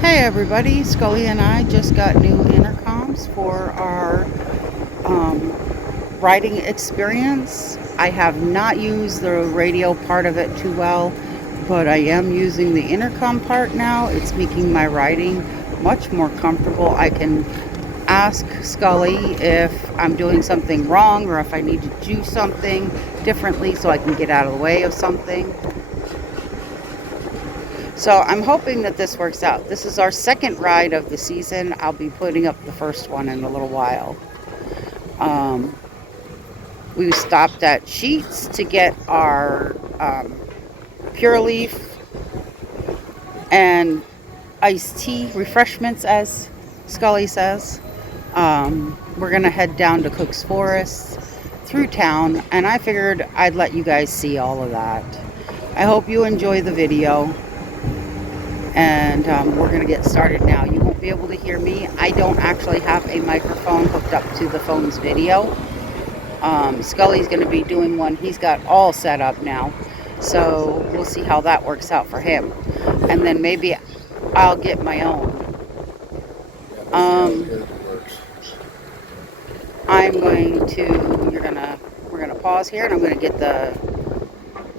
Hey everybody, Scully and I just got new intercoms for our riding experience. I have not used the radio part of it too well, but I am using the intercom part now. It's making my riding much more comfortable. I can ask Scully if I'm doing something wrong or if I need to do something differently so I can get out of the way of something. So I'm hoping that this works out. This is our second ride of the season. I'll be putting up the first one in a little while. Um, we stopped at Sheets to get our Pure Leaf and iced tea refreshments, as Scully says. We're going to head down to Cook's Forest through town, and I figured I'd let you guys see all of that. I hope you enjoy the video. And we're going to get started now. You won't be able to hear me. I don't actually have a microphone hooked up to the phone's video. Scully's going to be doing one. He's got all set up now. So we'll see how that works out for him. And then maybe I'll get my own. I'm going to, we're going to pause here and I'm going to get the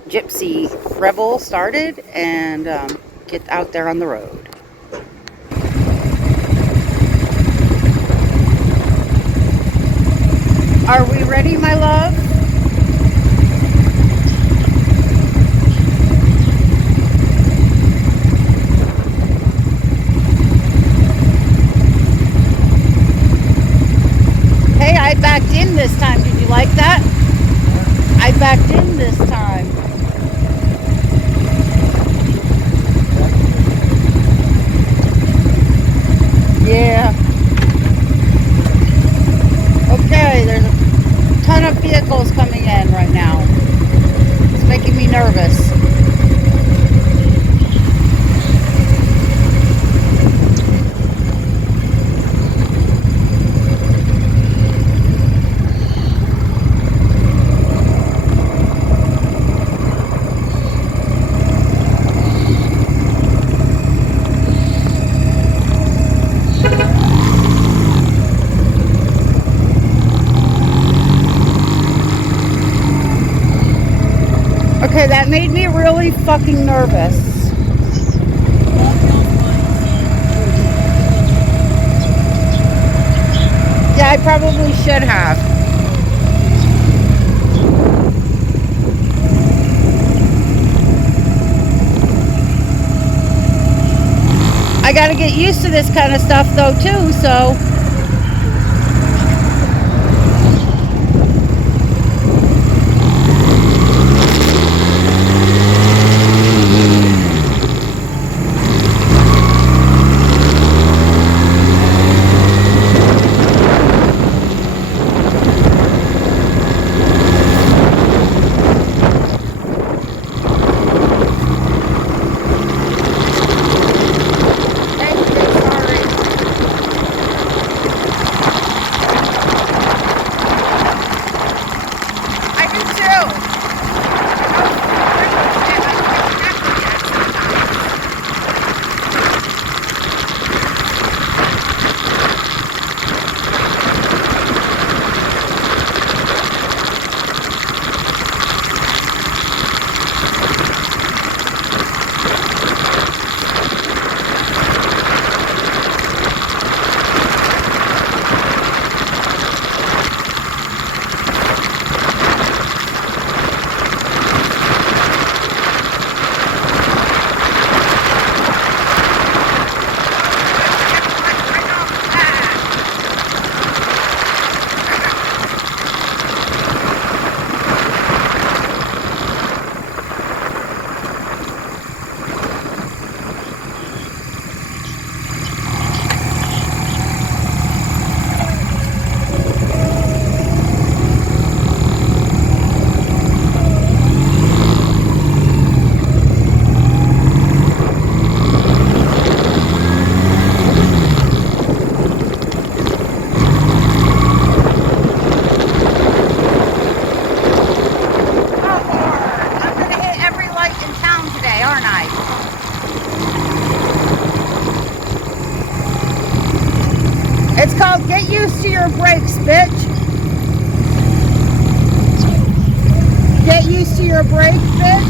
Gypsy Rebel started and get out there on the road. Are we ready, my love? Hey, I backed in this time. Did you like that? I backed in this time. Yeah. Okay, there's a ton of vehicles coming in right now. It's making me nervous. Okay, that made me really fucking nervous. Yeah, I probably should have. I gotta get used to this kind of stuff though too, so. It's called Get Used to Your Brakes, bitch. Get used to your brakes, bitch.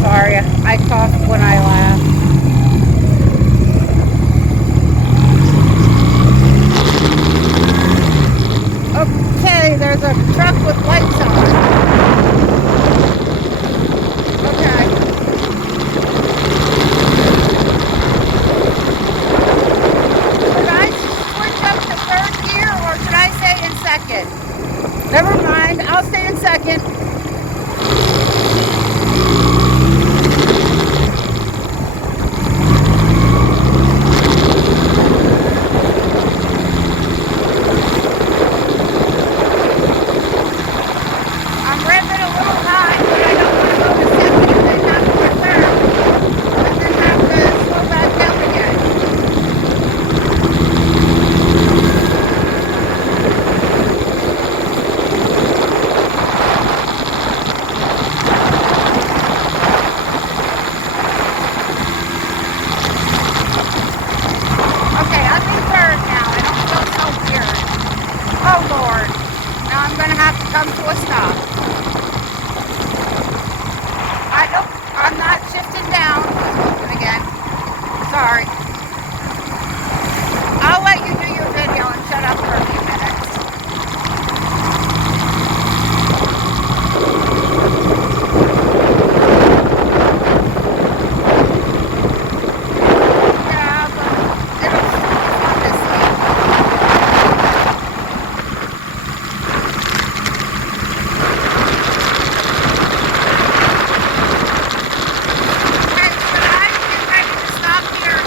Sorry, I cough when I laugh. Okay, there's a truck with lights on. Okay. Should I switch up to third gear or should I stay in second? Never mind, I'll stay in second. I'm revving a little high, but I don't want to go to second and then have to go third. And then have to slow back down again. Okay, I'm in third now. I don't feel so weird. Oh Lord. Now I'm gonna have to come to a stop. I'm not shifting down again. Sorry. I'll let you do your video and shut up for a few minutes. Yeah, but it'll still be fun to see. Okay, should I get ready to stop here?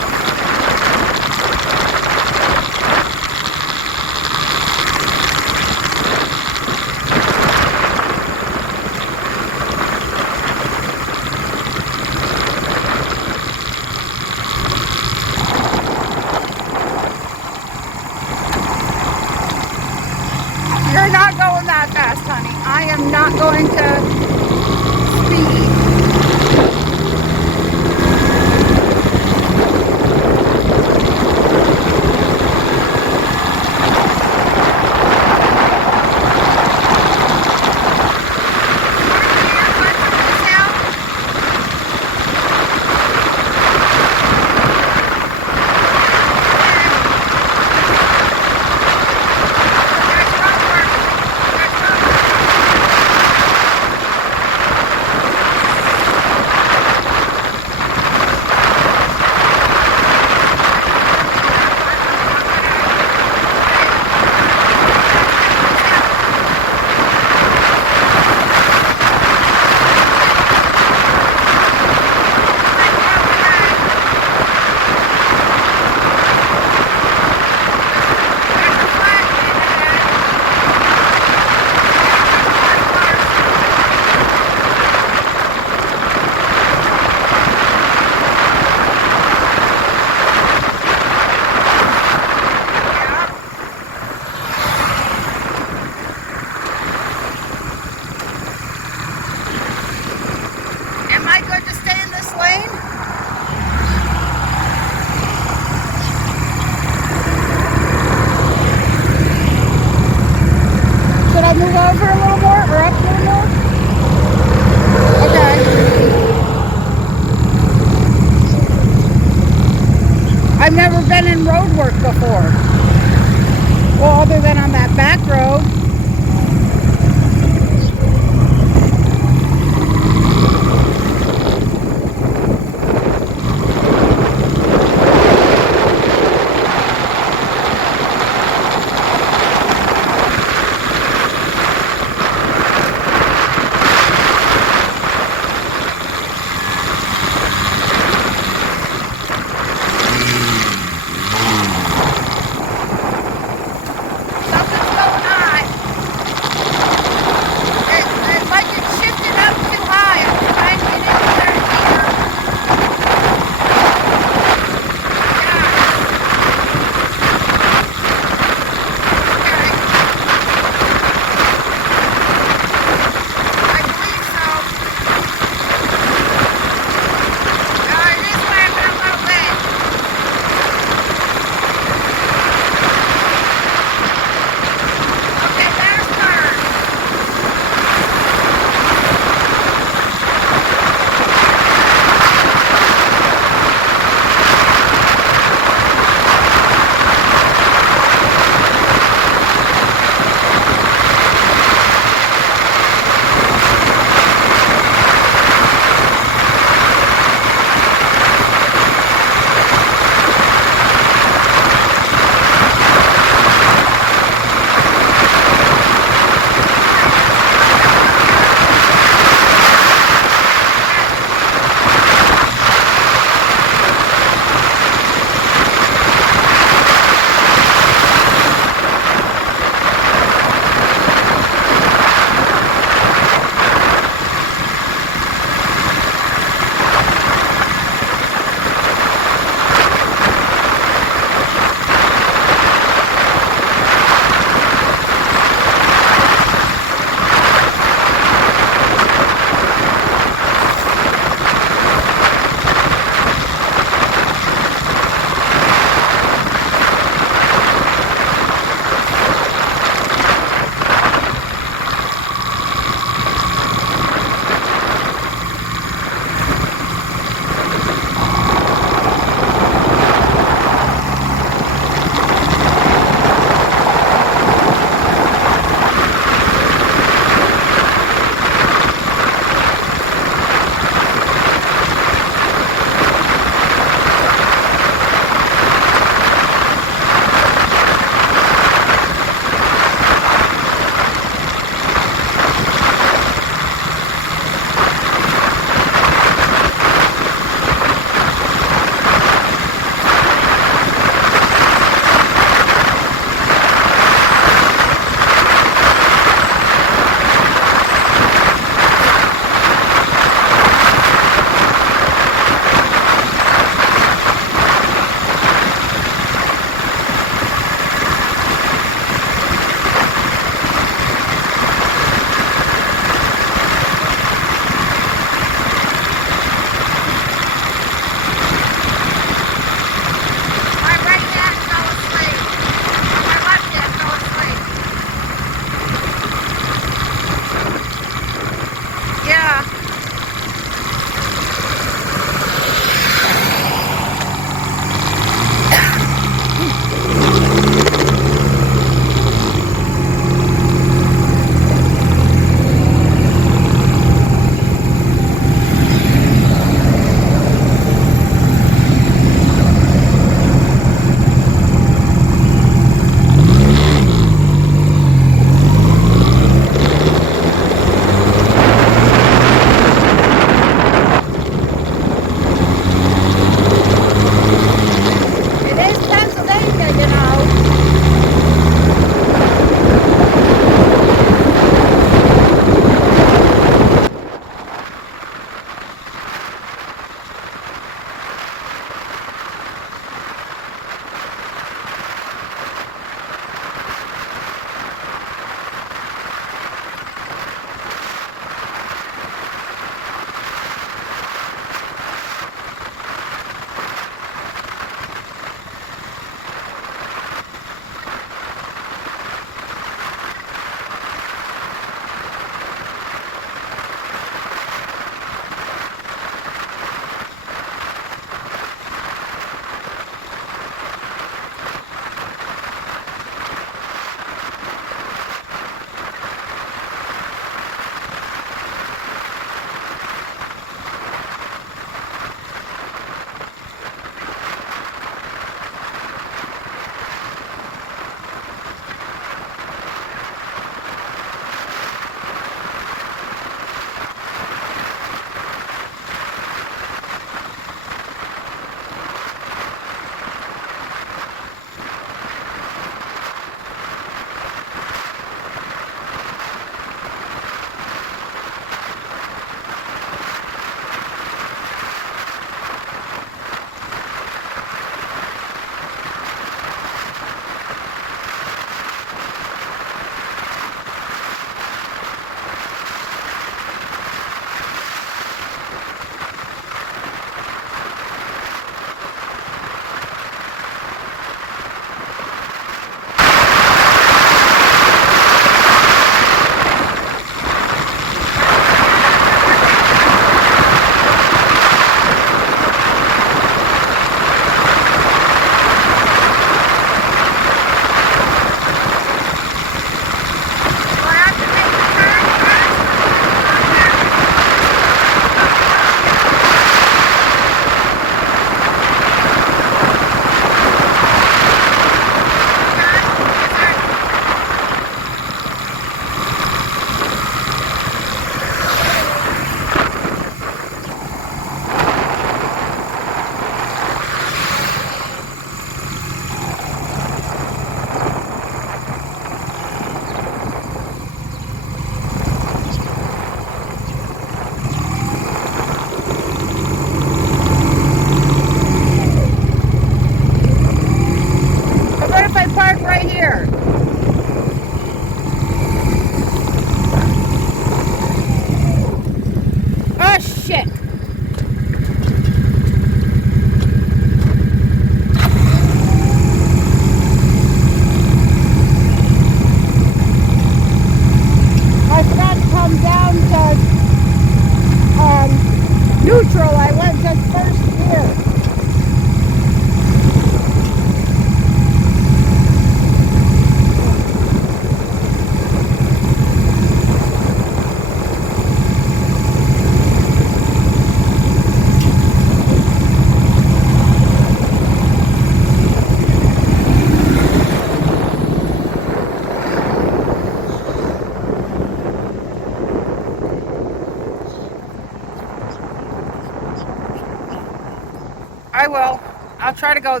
I will. I'll try to go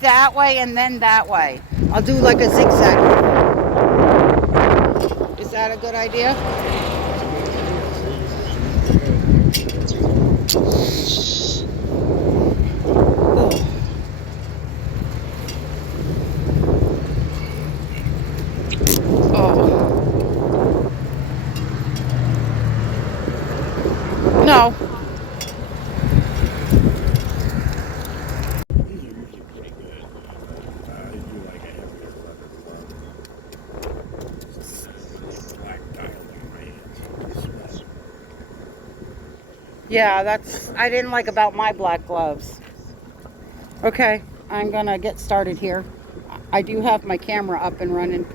that way and then that way. I'll do like a zigzag. Is that a good idea? Oh. No. These are usually pretty good. I do like a heavier leather glove. With these black dials on my hands. They sweat. Yeah, that's I didn't like about my black gloves. Okay, I'm gonna get started here. I do have my camera up and running.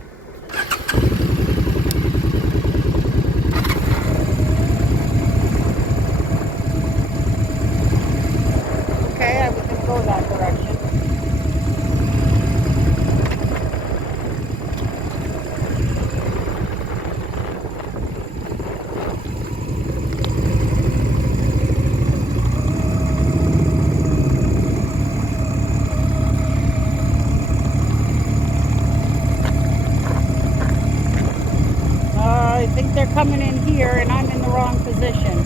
Okay, I was gonna go that direction. I think they're coming in here and I'm in the wrong position.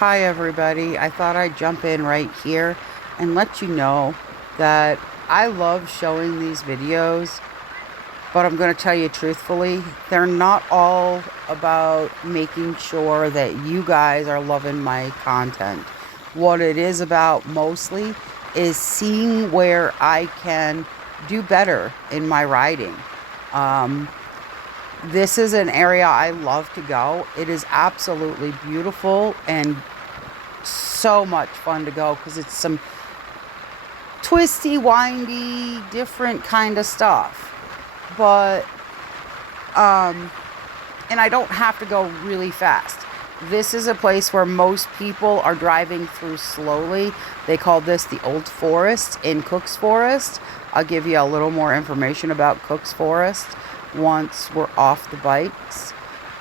Hi, everybody. I thought I'd jump in right here and let you know that I love showing these videos, but I'm going to tell you truthfully, they're not all about making sure that you guys are loving my content. What it is about mostly is seeing where I can do better in my riding. Um, this is an area I love to go. It is absolutely beautiful and so much fun to go because it's some twisty, windy, different kind of stuff. But and I don't have to go really fast. This is a place where most people are driving through slowly. They call this the Old Forest in Cook's Forest. I'll give you a little more information about Cook's Forest once we're off the bikes.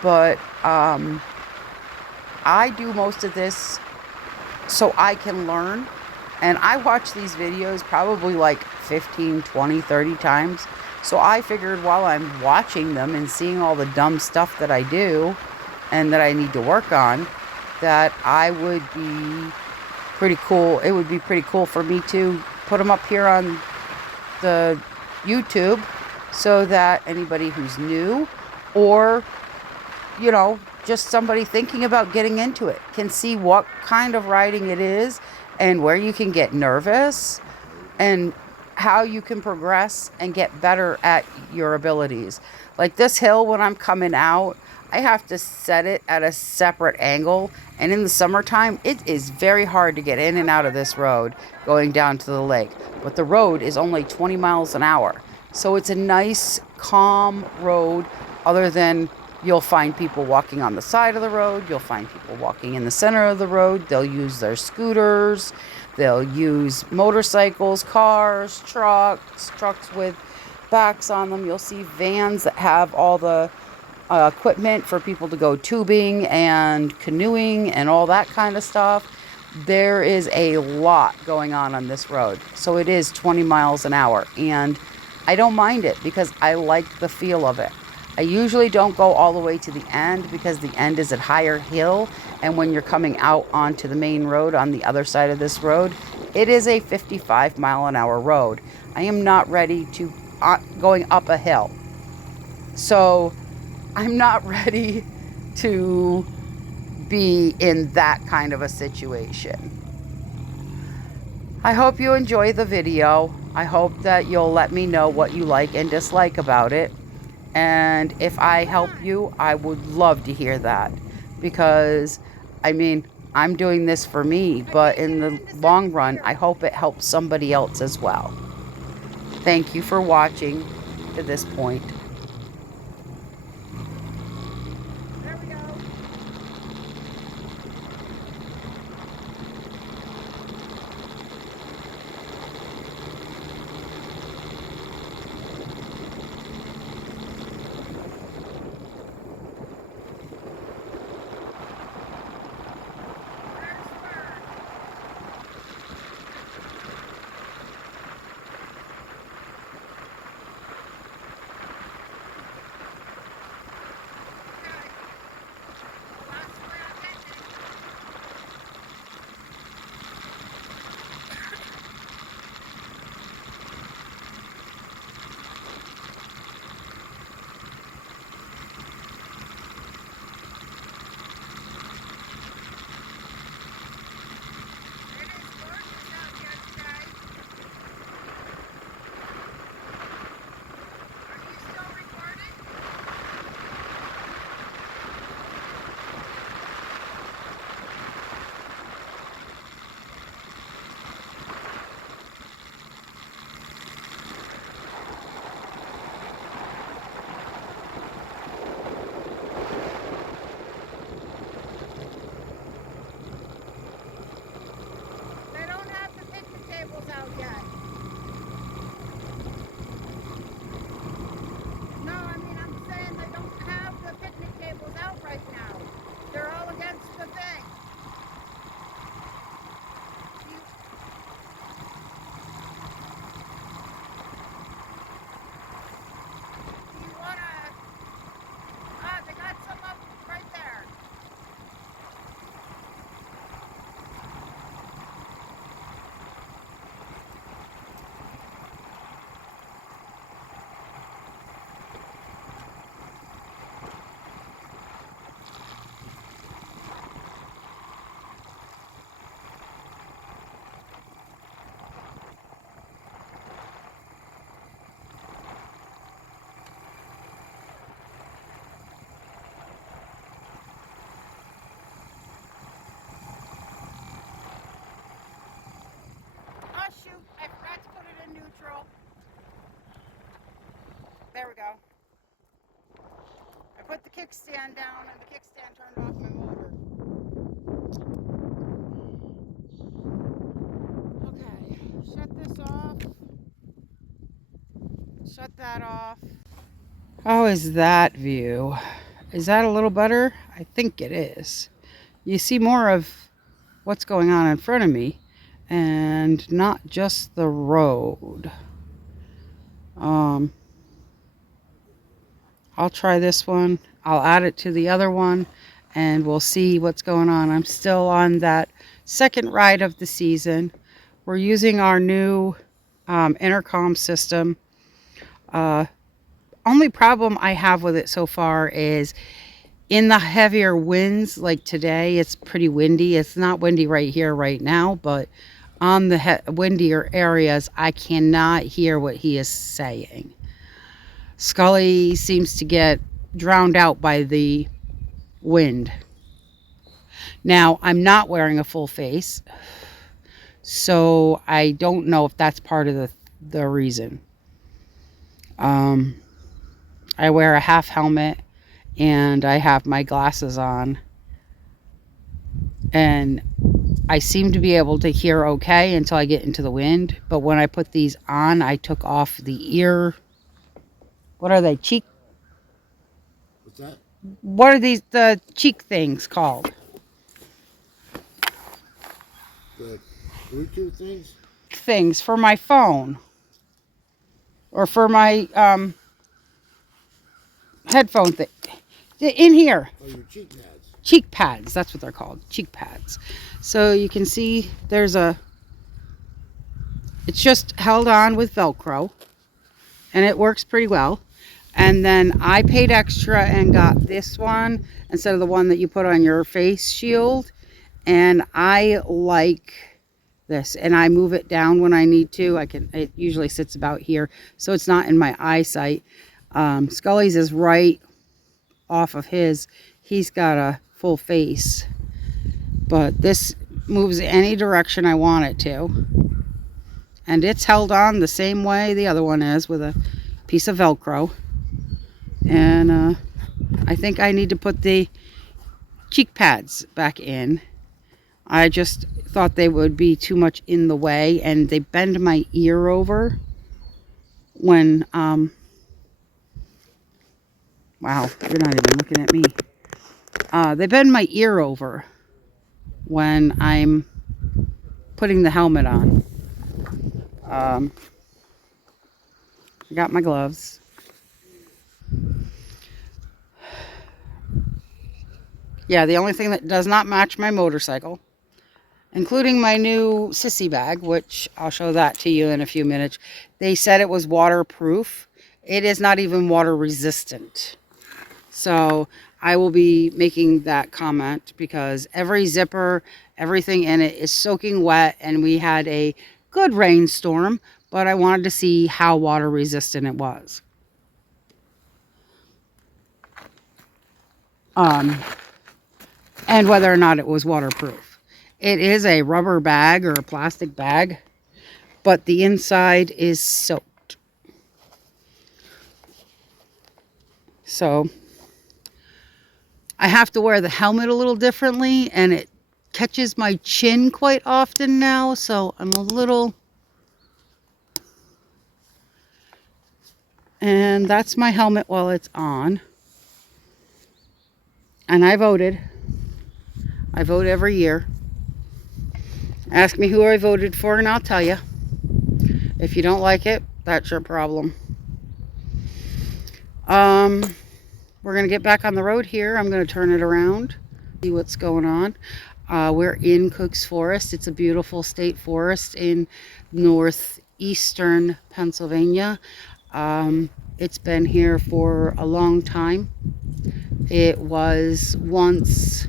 But I do most of this so I can learn. And I watch these videos probably like 15, 20, 30 times. So I figured while I'm watching them and seeing all the dumb stuff that I do and that I need to work on, that I would be pretty cool. It would be pretty cool for me to put them up here on the YouTube so that anybody who's new or, you know, just somebody thinking about getting into it can see what kind of riding it is and where you can get nervous and how you can progress and get better at your abilities. Like this hill, when I'm coming out, I have to set it at a separate angle. And in the summertime, it is very hard to get in and out of this road going down to the lake. But the road is only 20 miles an hour. So it's a nice, calm road, other than you'll find people walking on the side of the road. You'll find people walking in the center of the road. They'll use their scooters. They'll use motorcycles, cars, trucks with backs on them. You'll see vans that have all the equipment for people to go tubing and canoeing and all that kind of stuff. There is a lot going on this road. So it is 20 miles an hour. And I don't mind it because I like the feel of it. I usually don't go all the way to the end because the end is a higher hill. And when you're coming out onto the main road on the other side of this road, it is a 55 mile an hour road. I am not ready to going up a hill. So I'm not ready to be in that kind of a situation. I hope you enjoy the video. I hope that you'll let me know what you like and dislike about it. And if I help you, I would love to hear that. Because, I mean, I'm doing this for me, but in the long run, I hope it helps somebody else as well. Thank you for watching to this point. there we go. I put the kickstand down and the kickstand turned off my motor. Okay, shut this off. Shut that off. How is that view? Is that a little better? I think it is. You see more of what's going on in front of me and not just the road. I'll try this one. I'll add it to the other one and we'll see what's going on. I'm still on that second ride of the season. We're using our new intercom system. Only problem I have with it so far is in the heavier winds, like today, it's pretty windy. It's not windy right here right now, but on the windier areas, I cannot hear what he is saying. Scully seems to get drowned out by the wind. Now, I'm not wearing a full face, so I don't know if that's part of the reason. I wear a half helmet and I have my glasses on, and I seem to be able to hear okay until I get into the wind. But when I put these on, I took off the ear. What are they? Cheek? What's that? What are these, the cheek things called? The Bluetooth things? Things for my phone. Or for my headphone thing. In here. Oh, your cheek pads. Cheek pads. That's what they're called. Cheek pads. So you can see there's it's just held on with Velcro. And it works pretty well. And then I paid extra and got this one instead of the one that you put on your face shield. And I like this. And I move it down when I need to. It usually sits about here, so it's not in my eyesight. Scully's is right off of his. He's got a full face. But this moves any direction I want it to. And it's held on the same way the other one is, with a piece of Velcro. And I think I need to put the cheek pads back in. I just thought they would be too much in the way, and they bend my ear over when wow, you're not even looking at me. They bend my ear over when I'm putting the helmet on. I got my gloves. Yeah, the only thing that does not match my motorcycle, including my new sissy bag, which I'll show that to you in a few minutes. They said it was waterproof. It is not even water resistant. So I will be making that comment because every zipper, everything in it is soaking wet, and we had a good rainstorm, but I wanted to see how water resistant it was. And whether or not it was waterproof. It is a rubber bag or a plastic bag, but the inside is soaked. So I have to wear the helmet a little differently, and it catches my chin quite often now, so I'm a little... And that's my helmet while it's on. And I voted. I vote every year. Ask me who I voted for and I'll tell you. If you don't like it, that's your problem. We're going to get back on the road here. I'm going to turn it around, see what's going on. We're in Cook's Forest. It's a beautiful state forest in northeastern Pennsylvania. It's been here for a long time. It was once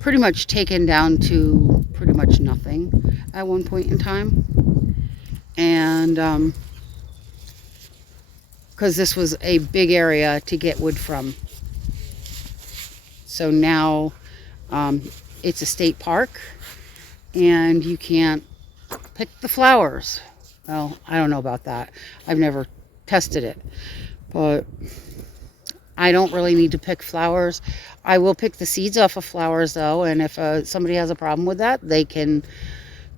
pretty much taken down to pretty much nothing at one point in time. And because this was a big area to get wood from. So now it's a state park, and you can't pick the flowers. Well, I don't know about that. I've never tested it. But I don't really need to pick flowers. I will pick the seeds off of flowers, though. And if somebody has a problem with that, they can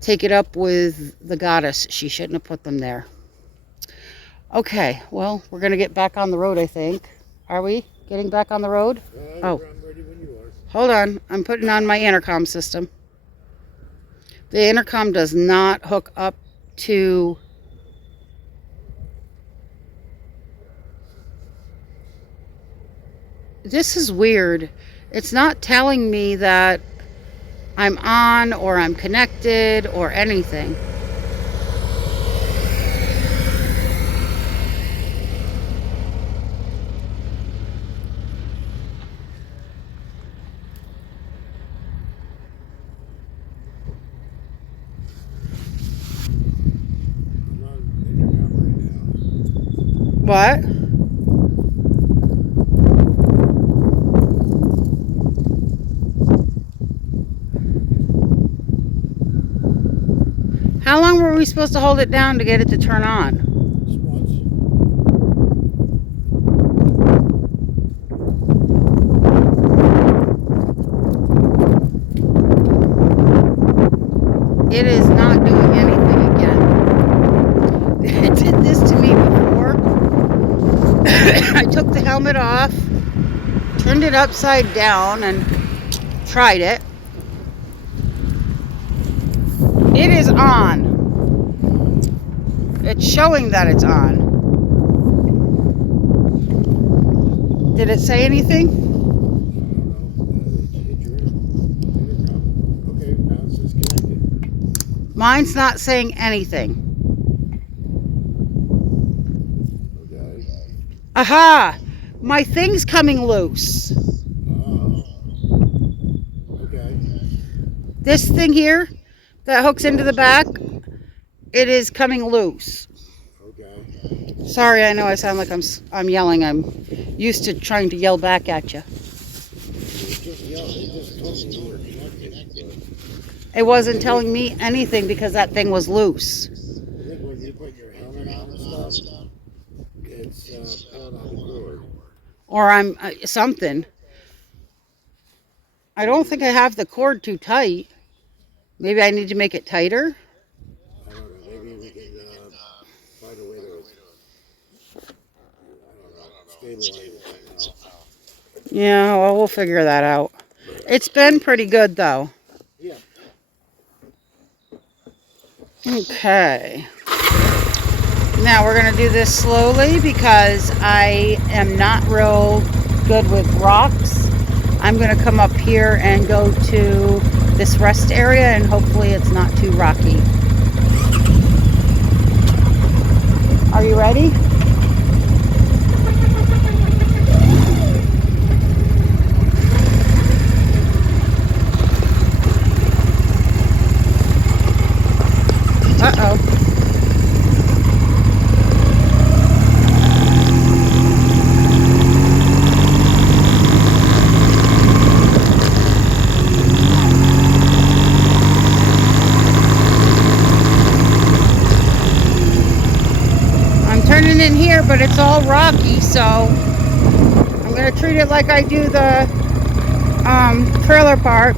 take it up with the goddess. She shouldn't have put them there. Okay, well, we're going to get back on the road, I think. Are we getting back on the road? Oh, I'm ready when you are. hold on. I'm putting on my intercom system. The intercom does not hook up to... This is weird. It's not telling me that I'm on or I'm connected or anything. I'm on Entercom right now. What? How long were we supposed to hold it down to get it to turn on? Just once. It is not doing anything again. It did this to me before. I took the helmet off, turned it upside down, and tried it. It is on. It's showing that it's on. Did it say anything? I don't know. Hit your intercom. Okay, now it says connected. Mine's not saying anything. Okay. Aha! My thing's coming loose. Oh. Okay. This thing here that hooks into the back, it is coming loose. Okay. Sorry, I know I sound like I'm yelling. I'm used to trying to yell back at you. It just yelled. It just told me you were connected. It wasn't telling me anything because that thing was loose. I think when you put your helmet on and stuff, it's pulling on the cord. Or I'm something. I don't think I have the cord too tight. Maybe I need to make it tighter. I don't know. Maybe we can find a way to, stabilize it somehow. Yeah, well, we'll figure that out. It's been pretty good, though. Yeah. Okay. Now we're going to do this slowly because I am not real good with rocks. I'm going to come up here and go to this rest area and hopefully it's not too rocky. Are you ready? Uh-oh. I'm turning in here, but it's all rocky, so I'm going to treat it like I do the trailer park.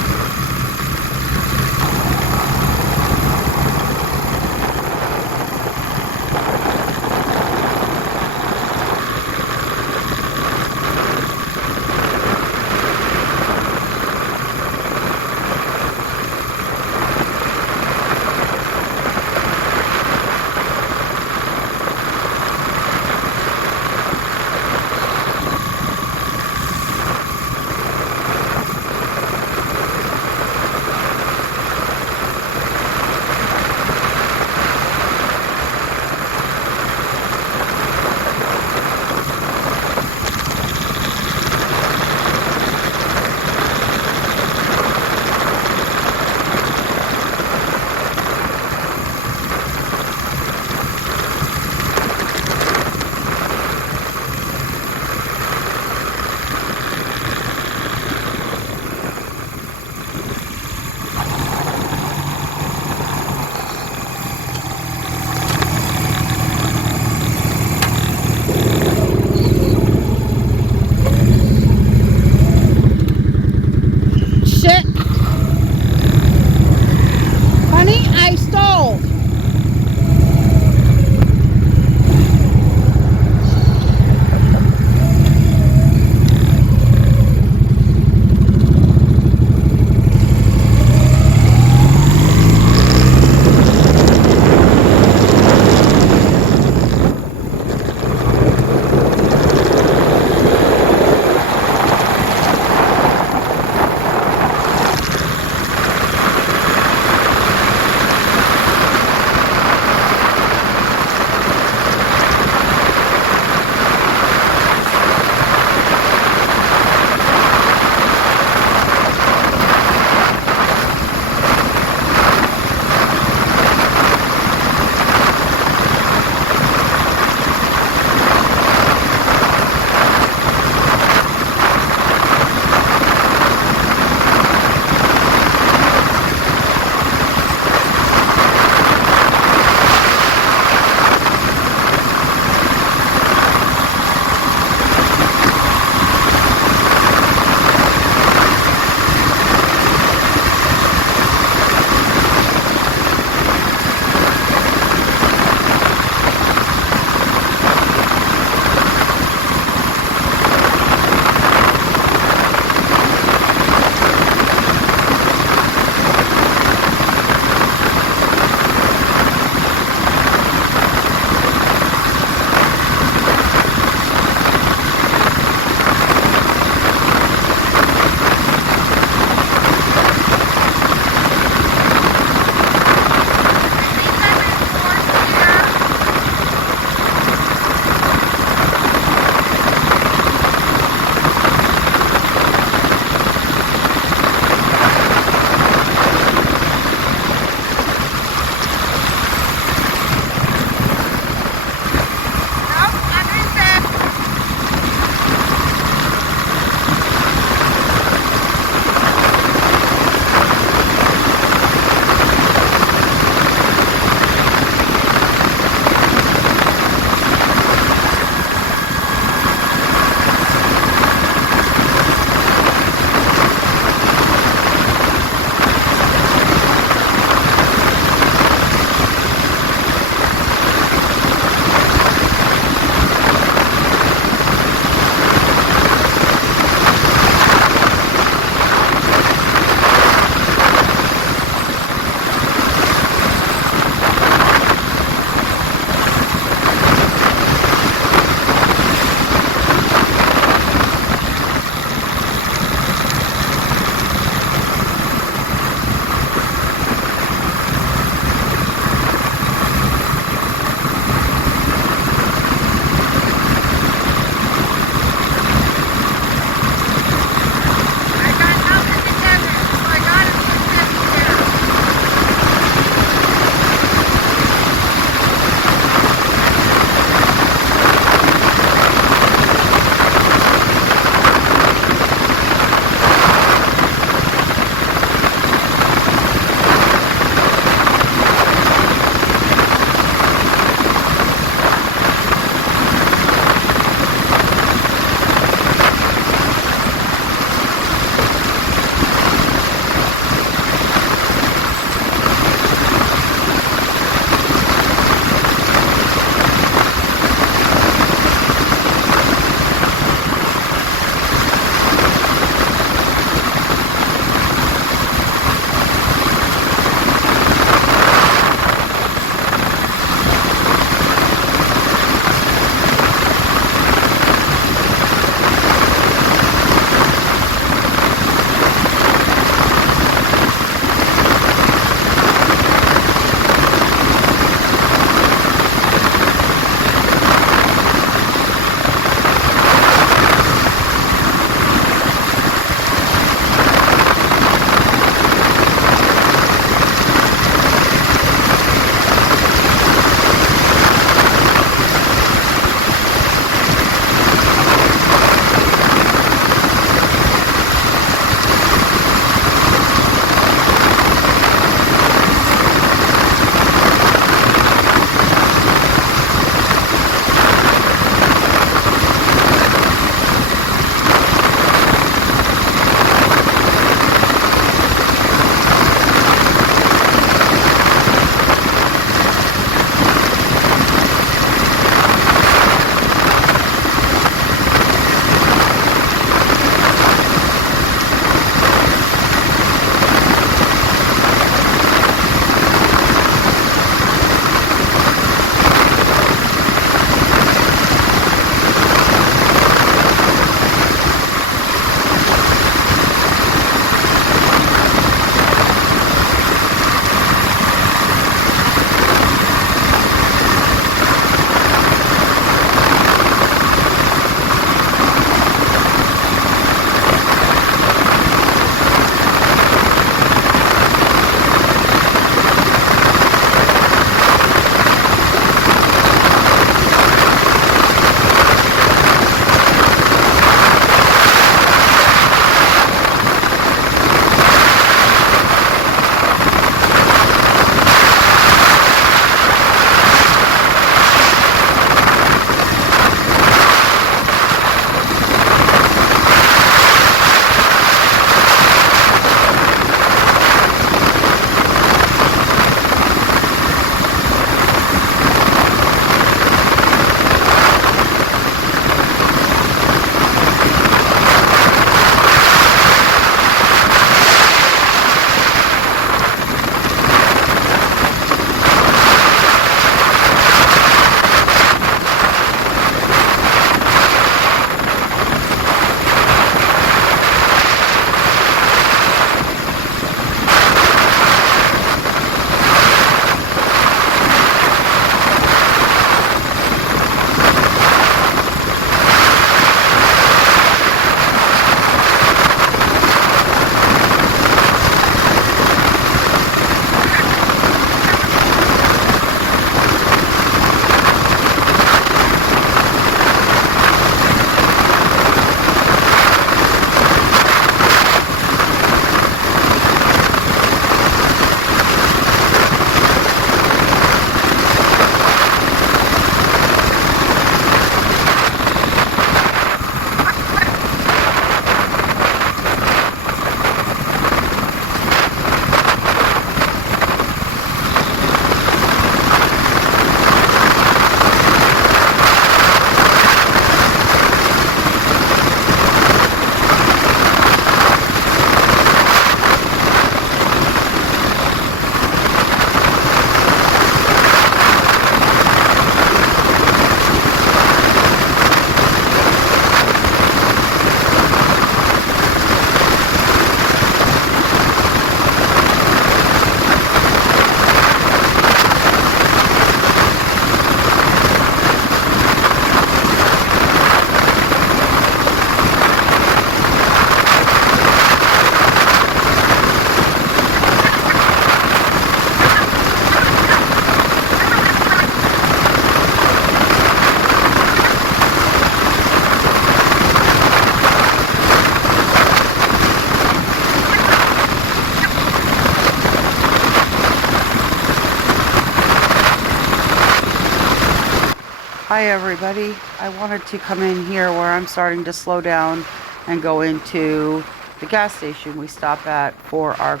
Hi everybody. I wanted to come in here where I'm starting to slow down and go into the gas station we stop at for our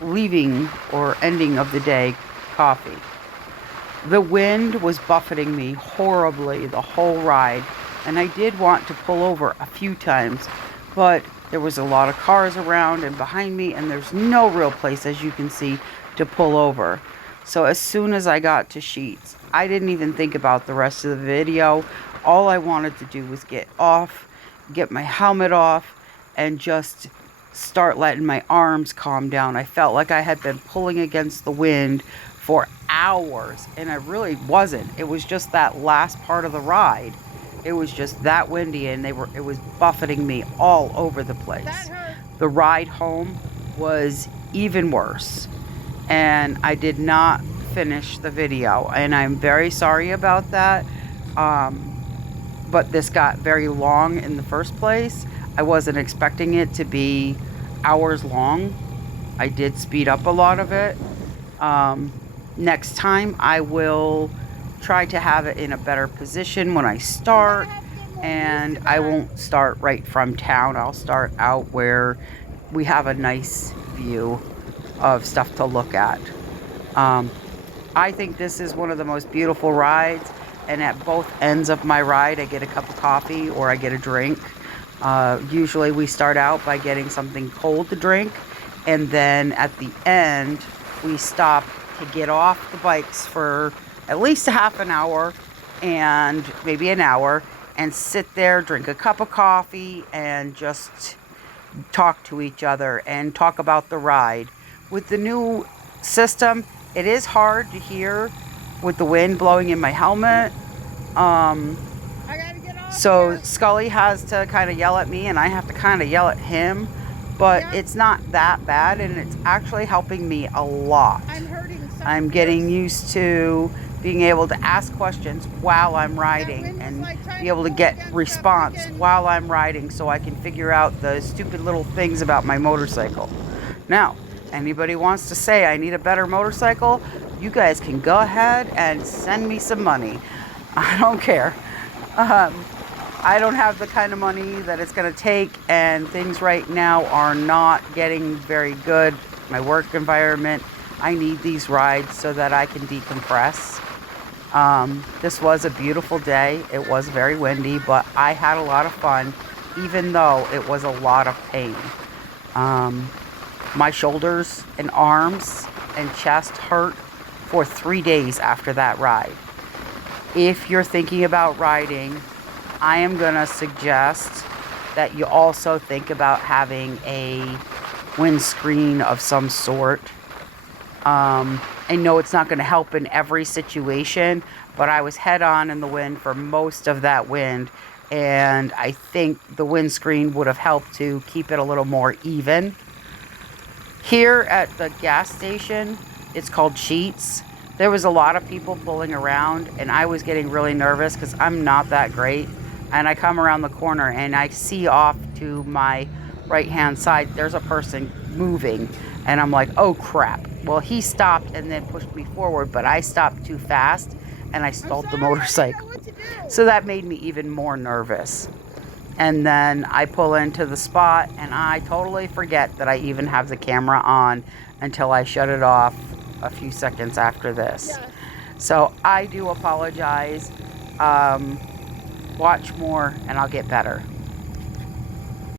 leaving or ending of the day coffee. The wind was buffeting me horribly the whole ride, and I did want to pull over a few times, but there was a lot of cars around and behind me, and there's no real place, as you can see, to pull over. So as soon as I got to Sheets, I didn't even think about the rest of the video. All I wanted to do was get off, get my helmet off, and just start letting my arms calm down. I felt like I had been pulling against the wind for hours, and I really wasn't. It was just that last part of the ride. It was just that windy, and it was buffeting me all over the place. The ride home was even worse, and I did not finish the video, and I'm very sorry about that. But this got very long in the first place. I wasn't expecting it to be hours long. I did speed up a lot of it. Next time I will try to have it in a better position when I start, and I won't start right from town. I'll start out where we have a nice view of stuff to look at. I think this is one of the most beautiful rides, and at both ends of my ride I get a cup of coffee or I get a drink. Usually we start out by getting something cold to drink, and then at the end we stop to get off the bikes for at least a half an hour and maybe an hour, and sit there, drink a cup of coffee, and just talk to each other and talk about the ride. With the new system, it is hard to hear with the wind blowing in my helmet. So Scully has to kind of yell at me, and I have to kind of yell at him. But it's not that bad, and it's actually helping me a lot. I'm getting used to being able to ask questions while I'm riding and be able to get response while I'm riding, so I can figure out the stupid little things about my motorcycle. Now, anybody wants to say I need a better motorcycle, you guys can go ahead and send me some money. I don't care. I don't have the kind of money that it's going to take, and things right now are not getting very good. My work environment, I need these rides so that I can decompress. This was a beautiful day. It was very windy, but I had a lot of fun, even though it was a lot of pain. My shoulders and arms and chest hurt for 3 days after that ride. If you're thinking about riding, I am going to suggest that you also think about having a windscreen of some sort. I know it's not going to help in every situation, but I was head on in the wind for most of that wind, and I think the windscreen would have helped to keep it a little more even. Here at the gas station, it's called Sheets. There was a lot of people pulling around, and I was getting really nervous because I'm not that great. And I come around the corner and I see off to my right hand side, there's a person moving, and I'm like, oh crap. Well, he stopped and then pushed me forward, but I stopped too fast and I stalled the motorcycle. So that made me even more nervous. And then I pull into the spot and I totally forget that I even have the camera on until I shut it off a few seconds after this. So I do apologize. Watch more and I'll get better.